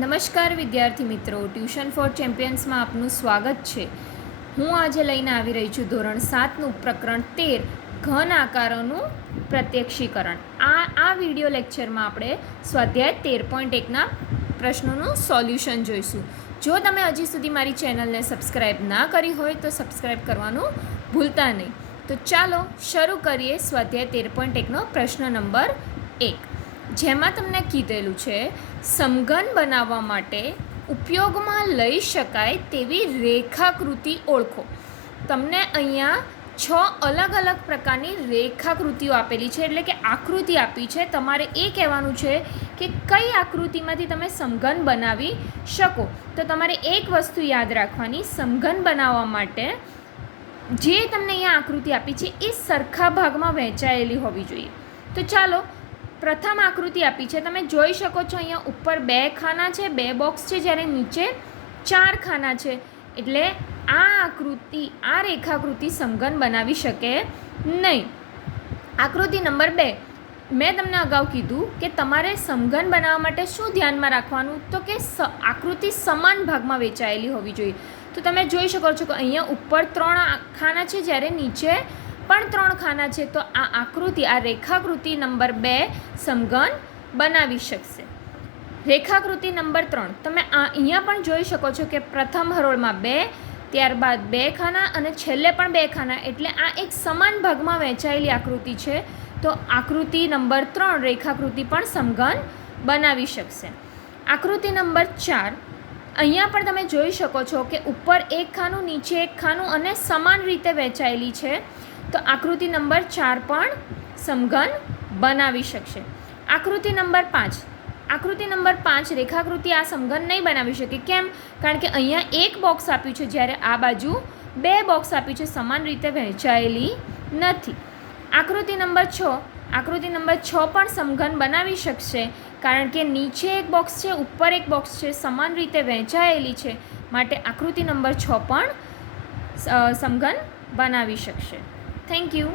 નમસ્કાર વિદ્યાર્થી મિત્રો, ટ્યુશન ફોર ચેમ્પિયન્સમાં આપનું સ્વાગત છે. હું આજે લઈને આવી રહી છું ધોરણ 7નું પ્રકરણ 13 ઘન આકારોનું પ્રત્યક્ષીકરણ. આ વિડિયો લેક્ચરમાં આપણે સ્વાધ્યાય 13.1ના પ્રશ્નોનું સોલ્યુશન જોઈશું. જો તમે હજી સુધી મારી ચેનલને સબસ્ક્રાઈબ ના કરી હોય તો સબસ્ક્રાઈબ કરવાનું ભૂલતા નહીં. તો ચાલો શરૂ કરીએ સ્વાધ્યાય 13.1નો પ્રશ્ન નંબર 1, જેમાં તમને કીધેલું છે સમઘન બનાવવા માટે ઉપયોગમાં લઈ શકાય તેવી રેખાકૃતિ ઓળખો. તમને અહીંયા 6 અલગ અલગ પ્રકારની રેખાકૃતિઓ આપેલી છે, એટલે કે આકૃતિ આપી છે. તમારે એ કહેવાનું છે કે કઈ આકૃતિમાંથી તમે સમઘન બનાવી શકો. તો તમારે એક વસ્તુ યાદ રાખવાની, સમઘન બનાવવા માટે જે તમને અહીંયા આકૃતિ આપી છે એ સરખા ભાગમાં વહેંચાયેલી હોવી જોઈએ. તો ચાલો, પ્રથમ આકૃતિ આપી છે, તમે જોઈ શકો છો અહીંયા ઉપર 2 ખાના છે, 2 બોક્સ છે, જ્યારે નીચે 4 ખાના છે. એટલે આ રેખાકૃતિ સમઘન બનાવી શકે નહીં. આકૃતિ નંબર 2, મેં તમને અગાઉ કીધું કે તમારે સમઘન બનાવવા માટે શું ધ્યાનમાં રાખવાનું, તો કે આકૃતિ સમાન ભાગમાં વહેંચાયેલી હોવી જોઈએ. તો તમે જોઈ શકો છો કે અહીંયા ઉપર 3 ખાના છે, જ્યારે નીચે પણ 3 ખાના છે. તો આ રેખાકૃતિ નંબર 2 સમઘન બનાવી શકશે. રેખાકૃતિ નંબર 3 તમે અહીંયા પણ જોઈ શકો છો કે પ્રથમ હરોળમાં 2, ત્યારબાદ 2 ખાના અને છેલ્લે પણ 2 ખાના, એટલે આ એક સમાન ભાગમાં વહેંચાયેલી આકૃતિ છે. તો આકૃતિ નંબર 3 રેખાકૃતિ પણ સમઘન બનાવી શકશે. આકૃતિ નંબર 4, અહીંયા પણ તમે જોઈ શકો છો કે ઉપર 1 ખાનું, નીચે 1 ખાનું અને સમાન રીતે વહેંચાયેલી છે. તો આકૃતિ નંબર 4 પણ સમઘન બનાવી શકશે. આકૃતિ નંબર 5 રેખાકૃતિ આ સમઘન નહીં બનાવી શકે. કેમ? કારણ કે અહીંયા 1 બોક્સ આપ્યું છે, જ્યારે આ બાજુ 2 બોક્સ આપ્યું છે, સમાન રીતે વહેંચાયેલી નથી. આકૃતિ નંબર 6 પણ સમઘન બનાવી શકશે, કારણ કે નીચે 1 બોક્સ છે, ઉપર 1 બોક્સ છે, સમાન રીતે વહેંચાયેલી છે. માટે આકૃતિ નંબર 6 પણ સમઘન બનાવી શકશે. Thank you.